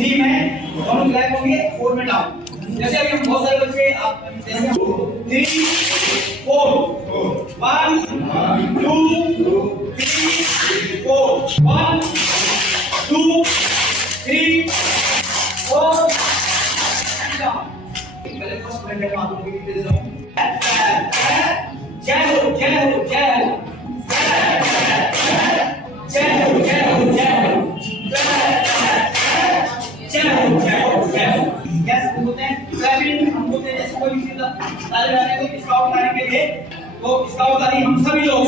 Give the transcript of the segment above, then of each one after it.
3 में दोनों फ्लैग होंगे, 4 में डाउन। जैसे अभी हम बहुत सारे बच्चे आप जैसे 3 4 1 2 3 4 1 2 3 4 डाउन। पहले फर्स्ट फ्लैग में आप लोग की दे दो। जय हो जय हो जय हो जय हो जय हो जय हो जय हो जय हो जय हो। यस बोलते हैं क्लैपिंग, हम बोलते हैं जैसे कोई चीज ताली बजाने को स्काउट लाने के लिए, तो स्काउट ताली हम सभी लोग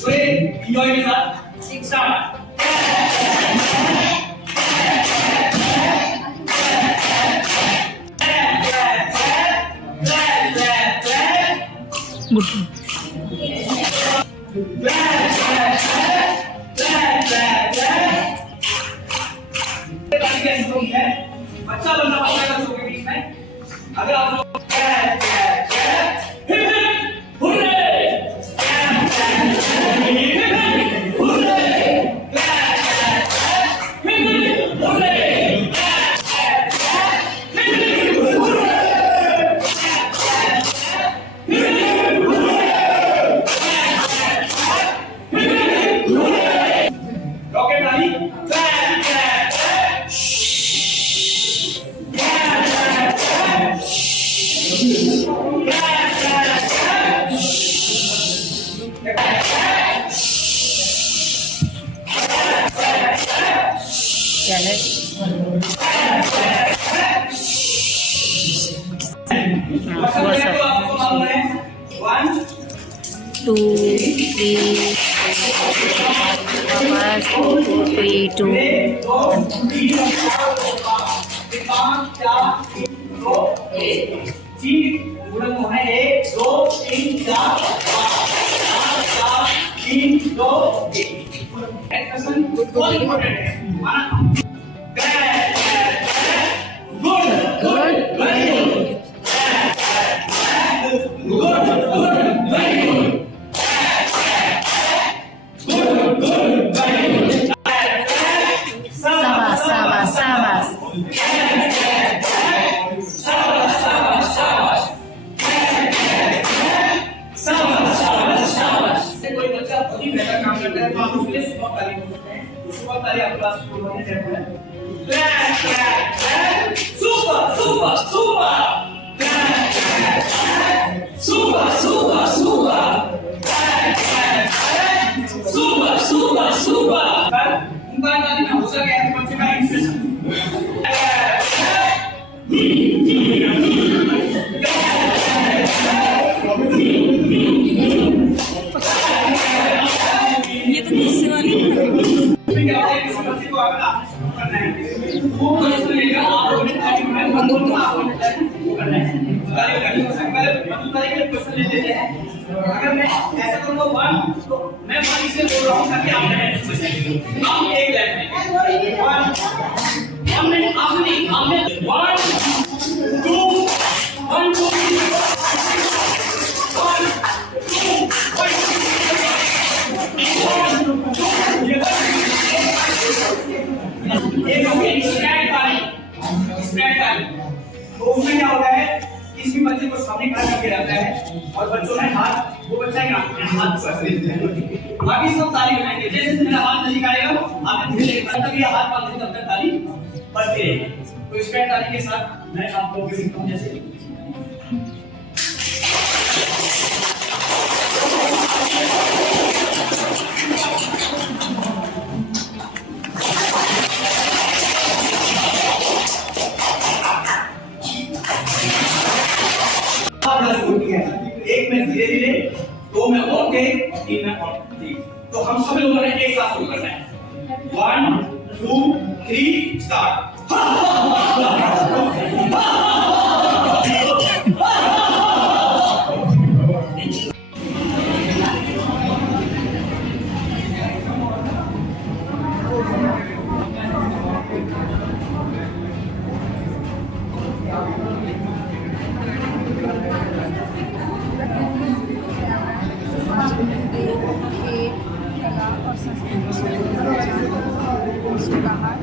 पूरे एंजॉय के साथ स्टार्ट। अच्छा बनना पड़ेगा शो के बीच में। अगर आप लोग अगर मैं ऐसा करूंगा 1 तो मैं 1 से बोल रहा हूं ताकि आप हम एक लाइन में 1 हमने 1 2 1 2 तो उसमें क्या होता है, किसी बच्चे को सामने खड़ा करके रखता है और बच्चों ने हाथ, वो बच्चा क्या हाथ पर देते हैं, बाकी सब ताली बजाएंगे। जैसे मेरा हाथ नजदीक आएगा आपने धीरे धीरे तब तक ये हाथ पास तब तक ताली बजती रहेगी। तो स्ट्रेट ताली के साथ मैं आप लोगों को सिखाऊं जैसे एक में धीरे धीरे, 2 में और तेज, 3 में और तेज। तो हम सब लोगों ने एक साथ शुरू करना है। 1 2 3 स्टार्ट।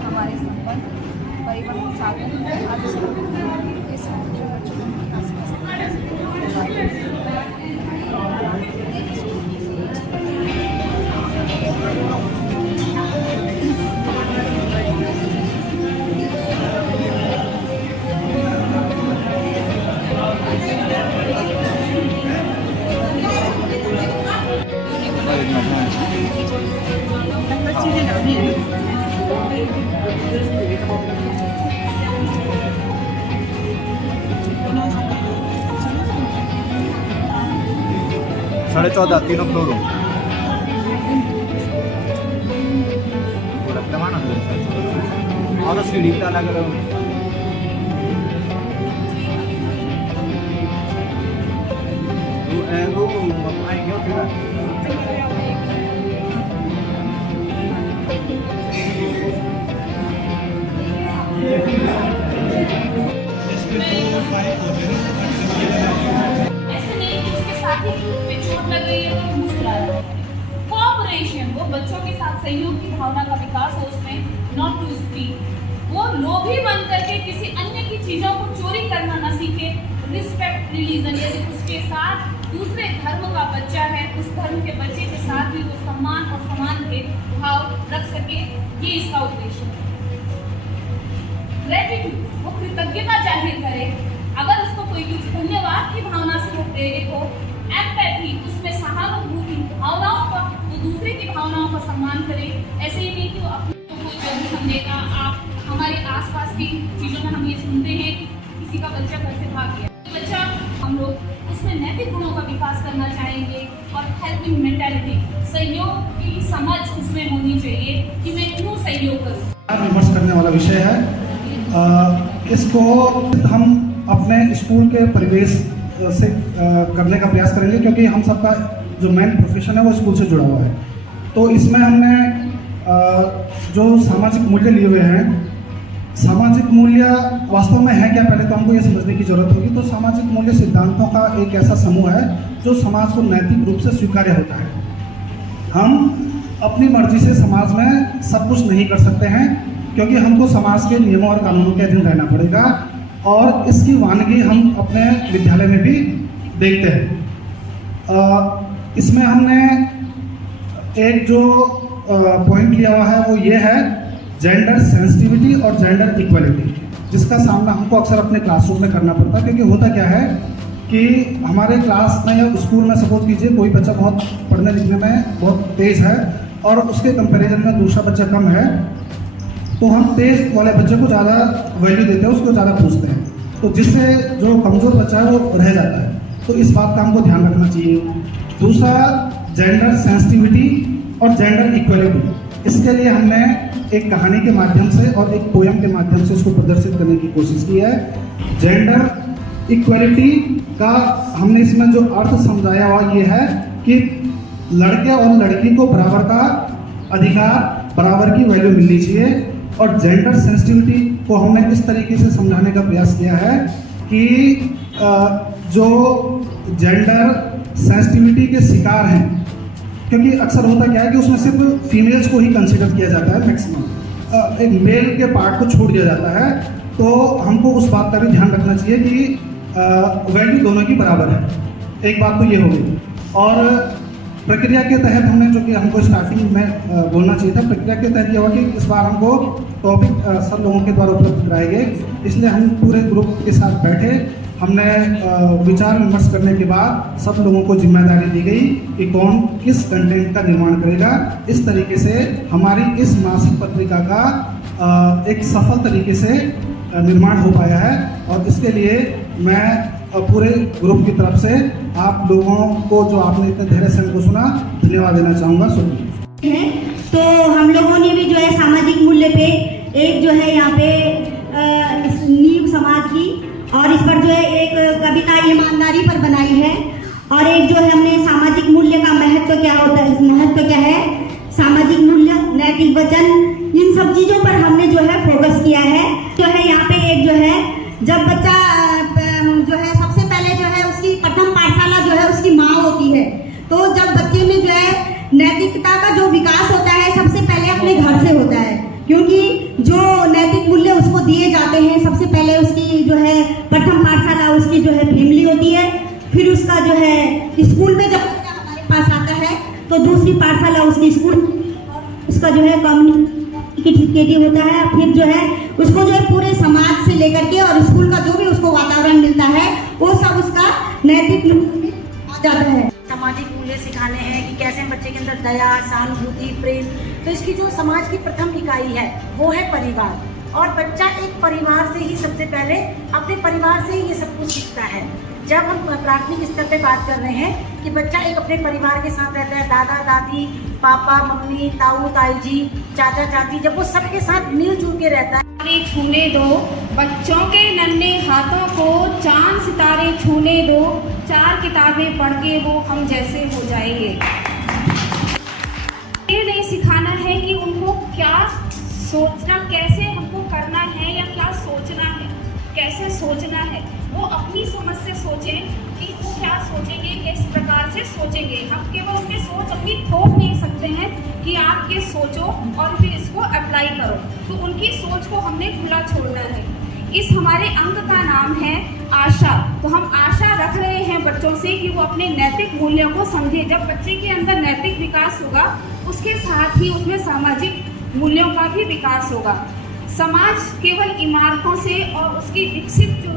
हमारे संबंध परिवहन चीज़ें डाली हैं। 14.5 तीनों फ्लोर हो लगता है और सीढ़ी का अलग अलग कोऑपरेशन, वो बच्चों के साथ सहयोग की भावना का विकास है उसमें, नॉट टू स्पीक। वो लोभी बन करके किसी अन्य की चीजों को चोरी करना ना सीखे। रिस्पेक्ट रिलीजन, यदि उसके साथ दूसरे धर्म का बच्चा है, उस धर्म के बच्चे के साथ भी वो सम्मान और समान भाव रख सके, ये इसका उद्देश्य है। ग्रेटिट्यूड, वो कृतज्ञता जाहिर करे, अगर उसको कोई कुछ धन्यवाद की भावना से वो प्रेरित हो। एम्पैथी, उसमें सहानुभूति भावनाओं का, वो दूसरे की भावनाओं का सम्मान करे। ऐसे ही नहीं कि वो अपने को जल्दी समझेगा। आप हमारे आसपास की चीज़ों में हम ये सुनते हैं कि किसी का बच्चा घर से भाग गया, बच्चा हम लोग उसमें नैतिक गुणों का विकास करना चाहेंगे और हेल्पिंग मेंटालिटी, सहयोग की समझ उसमें होनी चाहिए कि मैं क्यों सहयोग करूँ। विमर्श करने वाला विषय है। इसको हम अपने स्कूल के परिवेश से करने का प्रयास करेंगे, क्योंकि हम सबका जो मेन प्रोफेशन है वो स्कूल से जुड़ा हुआ है। तो इसमें हमने जो सामाजिक मूल्य लिए हुए हैं, सामाजिक मूल्य वास्तव में है क्या, पहले तो हमको ये समझने की जरूरत होगी। तो सामाजिक मूल्य सिद्धांतों का एक ऐसा समूह है जो समाज को नैतिक रूप से स्वीकार्य होता है। हम अपनी मर्जी से समाज में सब कुछ नहीं कर सकते हैं, क्योंकि हमको समाज के नियमों और कानूनों के अधीन रहना पड़ेगा, और इसकी वानगी हम अपने विद्यालय में भी देखते हैं। इसमें हमने एक जो पॉइंट लिया हुआ है वो ये है जेंडर सेंसिटिविटी और जेंडर इक्वलिटी, जिसका सामना हमको अक्सर अपने क्लासरूम में करना पड़ता है। क्योंकि होता क्या है कि हमारे क्लास में या स्कूल में सपोज कीजिए कोई बच्चा बहुत पढ़ने लिखने में बहुत तेज़ है और उसके कंपैरिजन में दूसरा बच्चा कम है, तो हम तेज वाले बच्चे को ज़्यादा वैल्यू देते हैं, उसको ज़्यादा पूछते हैं, तो जिससे जो कमज़ोर बच्चा है वो रह जाता है। तो इस बात का हमको ध्यान रखना चाहिए। दूसरा जेंडर सेंसिटिविटी और जेंडर इक्वलिटी, इसके लिए हमने एक कहानी के माध्यम से और एक पोयम के माध्यम से उसको प्रदर्शित करने की कोशिश की है। जेंडर इक्वलिटी का हमने इसमें जो अर्थ समझाया हुआ ये है कि लड़के और लड़की को बराबर का अधिकार, बराबर की वैल्यू मिलनी चाहिए। और जेंडर सेंसिटिविटी को हमने इस तरीके से समझाने का प्रयास किया है कि जो जेंडर सेंसिटिविटी के शिकार हैं, क्योंकि अक्सर होता क्या है कि उसमें सिर्फ फीमेल्स को ही कंसिडर किया जाता है, मैक्सिमम एक मेल के पार्ट को छोड़ दिया जाता है। तो हमको उस बात का भी ध्यान रखना चाहिए कि वैल्यू दोनों की बराबर है। एक बात तो ये होगी। और प्रक्रिया के तहत हमने, जो कि हमको स्टार्टिंग में बोलना चाहिए था, प्रक्रिया के तहत ये हुआ कि इस बार हमको टॉपिक सब लोगों के द्वारा उपलब्ध कराए गए, इसलिए हम पूरे ग्रुप के साथ बैठे, हमने विचार विमर्श करने के बाद सब लोगों को जिम्मेदारी दी गई कि कौन किस कंटेंट का निर्माण करेगा। इस तरीके से हमारी इस मासिक पत्रिका का एक सफल तरीके से निर्माण हो पाया है, और इसके लिए मैं पूरे ग्रुप की तरफ से आप लोगों को, जो आपने इतने धैर्य से हमको सुना, धन्यवाद देना चाहूँगा। तो हम लोगों ने भी जो है सामाजिक मूल्य पे एक जो है यहाँ पे नींव समाज की, और इस पर जो है एक कविता ईमानदारी पर बनाई है, और एक जो है हमने सामाजिक मूल्य का महत्व क्या होता है, महत्व क्या है, सामाजिक मूल्य, नैतिक वचन, इन सब चीज़ों पर हमने जो है फोकस किया है। जो है यहाँ पे एक जो है, जब बच्चा जो है सबसे पहले जो है उसकी प्रथम पाठशाला जो है उसकी माँ होती है। तो जब बच्चे में जो है नैतिकता का जो विकास होता है सबसे पहले अपने घर से होता है, क्योंकि जो नैतिक मूल्य उसको दिए जाते हैं सबसे पहले उसकी जो है प्रथम पाठशाला उसकी जो है फैमिली होती है। फिर उसका जो है स्कूल में जब बच्चा हमारे पास आता है तो दूसरी पाठशाला उसकी स्कूल, उसका जो है कम्युनिकेटिव होता है। फिर जो है उसको जो है पूरे समाज से लेकर के और स्कूल का जो भी उसको वातावरण मिलता है वो सब उसका नैतिक आ जाता है। सामाजिक मूल्य सिखाने हैं कि कैसे हम बच्चे के अंदर दया, सहानुभूति, प्रेम। तो इसकी जो समाज की प्रथम इकाई है वो है परिवार, और बच्चा एक परिवार से ही सबसे पहले अपने परिवार से ही ये सब कुछ सीखता है। जब हम प्राथमिक स्तर पे बात कर रहे हैं कि बच्चा एक अपने परिवार के साथ रहता है, दादा दादी, पापा मम्मी, ताऊ ताई जी, चाचा चाची, जब वो सबके साथ मिलजुल के रहता है। छूने दो बच्चों के नन्हे हाथों को, चांद सितारे छूने दो, 4 किताबें पढ़ के वो हम जैसे हो जाएंगे। ये नहीं सिखाना है कि उनको क्या सोचना, कैसे हमको करना है या क्या सोचना है, कैसे सोचना है। वो अपनी समझ से सोचें कि वो क्या सोचेंगे, किस प्रकार से सोचेंगे। हम केवल उनकी सोच अपनी थोप नहीं सकते हैं कि आप ये सोचो और फिर इसको अप्लाई करो। तो उनकी सोच को हमने खुला छोड़ना है। इस हमारे अंक का नाम है आशा। तो हम आशा रख रहे हैं बच्चों से कि वो अपने नैतिक मूल्यों को समझे। जब बच्चे के अंदर नैतिक विकास होगा, उसके साथ ही उसमें सामाजिक मूल्यों का भी विकास होगा। समाज केवल इमारतों से और उसकी विकसित जो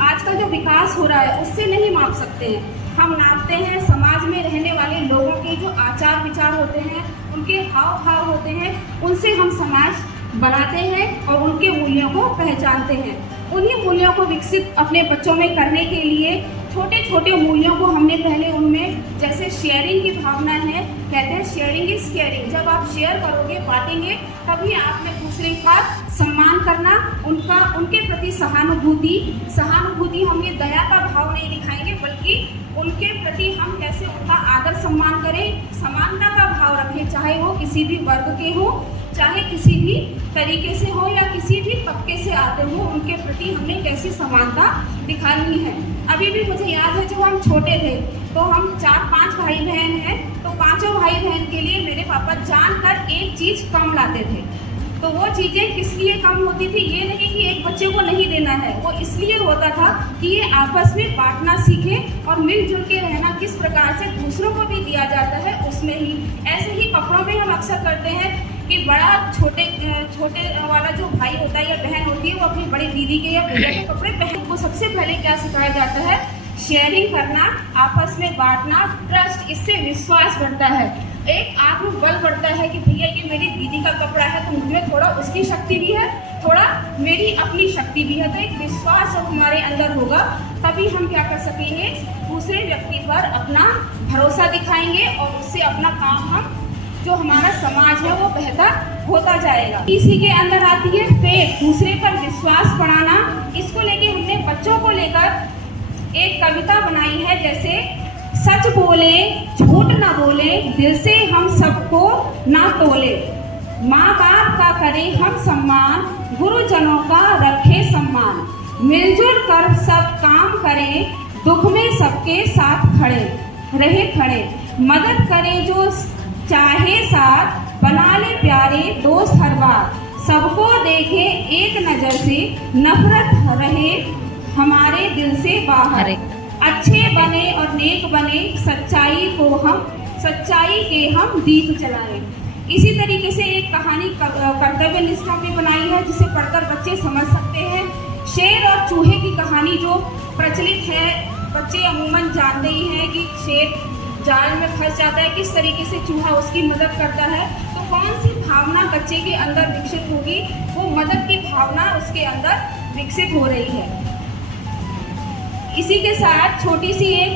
आजकल जो विकास हो रहा है उससे नहीं माप सकते हैं। हम नापते हैं समाज में रहने वाले लोगों के जो आचार विचार होते हैं, उनके हाव भाव होते हैं, उनसे हम समाज बनाते हैं और उनके मूल्यों को पहचानते हैं। उन्हीं मूल्यों को विकसित अपने बच्चों में करने के लिए छोटे छोटे मूल्यों को हमने पहले उनमें, जैसे शेयरिंग की भावना है, कहते हैं शेयरिंग इज केयरिंग। जब आप शेयर करोगे, बांटेंगे, तभी आपने दूसरे का सम्मान करना, उनके प्रति सहानुभूति हम ये दया का भाव नहीं दिखाएंगे, बल्कि उनके प्रति हम कैसे उनका आदर सम्मान करें, समानता का भाव रखें, चाहे वो किसी भी वर्ग के हो, चाहे किसी भी तरीके से हो या किसी भी तबके से आते हो, उनके प्रति हमें कैसी समानता दिखानी है। अभी भी मुझे याद है जब हम छोटे थे तो हम 4-5 भाई बहन हैं, तो पांचों भाई बहन के लिए मेरे पापा जानकर एक चीज़ कम लाते थे। तो वो चीज़ें किस लिए कम होती थी, ये नहीं कि एक बच्चे को नहीं देना है, वो इसलिए होता था कि ये आपस में बांटना सीखे और मिलजुल के रहना किस प्रकार से दूसरों को भी दिया जाता है उसमें ही। ऐसे ही कपड़ों में हम अक्सर करते हैं कि बड़ा छोटे वाला जो भाई होता है या बहन होती है, वो अपनी बड़ी दीदी के या भैया के कपड़े पहन को सबसे पहले क्या सिखाया जाता है, शेयरिंग करना, आपस में बांटना, ट्रस्ट। इससे विश्वास बढ़ता है, एक आत्मबल बढ़ता है कि भैया ये मेरी दीदी का कपड़ा है तो मुझमें थोड़ा उसकी शक्ति भी है, थोड़ा मेरी अपनी शक्ति भी है। तो एक विश्वास जब हमारे अंदर होगा तभी हम क्या कर सकेंगे, दूसरे व्यक्ति पर अपना भरोसा दिखाएंगे और उससे अपना काम हम, जो हमारा समाज है वो बेहतर होता जाएगा। इसी के अंदर आती है फेथ, दूसरे पर विश्वास बढ़ाना। इसको लेके हमने बच्चों को लेकर एक कविता बनाई है, जैसे सच बोले झूठ न बोले, दिल से हम सबको ना तोले, माँ बाप का करें हम सम्मान, गुरुजनों का रखे सम्मान, मिलजुल कर सब काम करें, दुख में सबके साथ खड़े, मदद करें जो चाहे साथ, बना ले प्यारे दोस्त हर बार, सबको देखे एक नज़र से, नफरत रहे हमारे दिल से बाहर, अच्छे बने और नेक बने, सच्चाई के हम दीप जलाएं। इसी तरीके से एक कहानी कर्तव्य निष्ठा भी बनाई है, जिसे पढ़कर बच्चे समझ सकते हैं। शेर और चूहे की कहानी जो प्रचलित है, बच्चे अमूमन जानते ही हैं कि शेर जाल में फंस जाता है, किस तरीके से चूहा उसकी मदद करता है। तो कौन सी भावना बच्चे के अंदर विकसित होगी, वो मदद की भावना उसके अंदर विकसित हो रही है। इसी के साथ छोटी सी एक,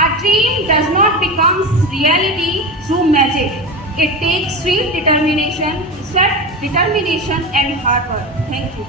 A dream does not become reality through magic. It takes sweat determination and hard work. Thank you.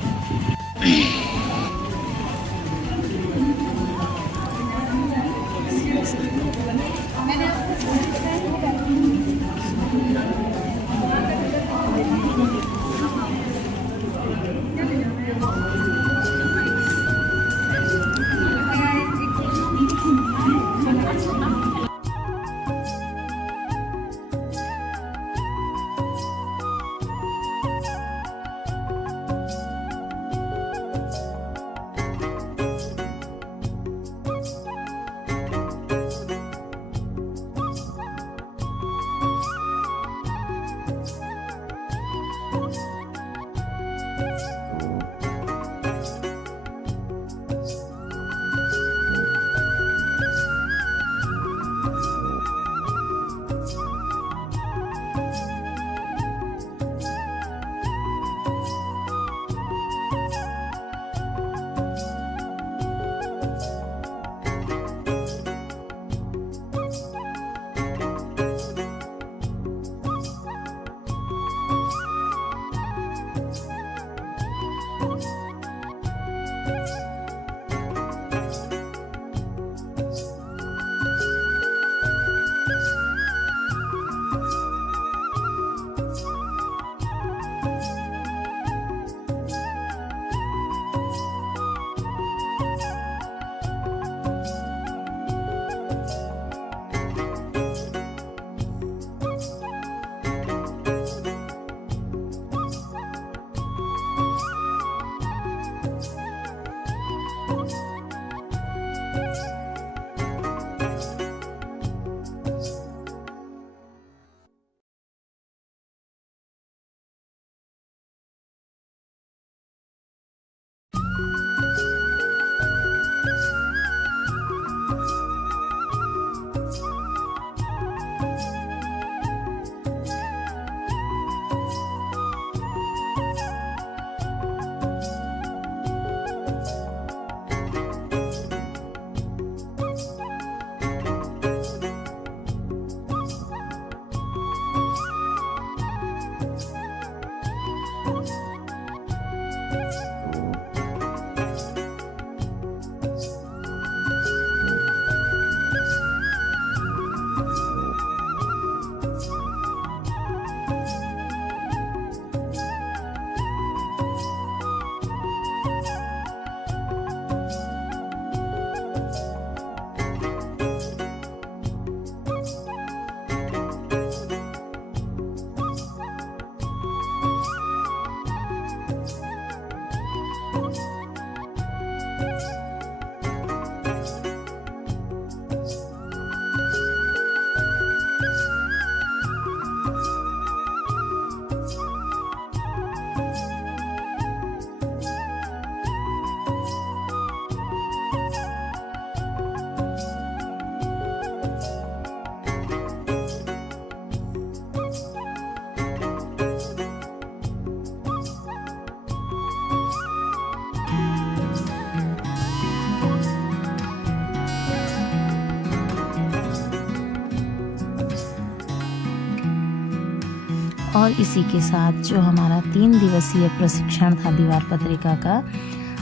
और इसी के साथ जो हमारा 3 दिवसीय प्रशिक्षण था दीवार पत्रिका का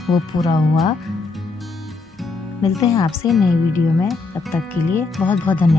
वो पूरा हुआ। मिलते हैं आपसे नई वीडियो में, तब तक के लिए बहुत बहुत धन्यवाद।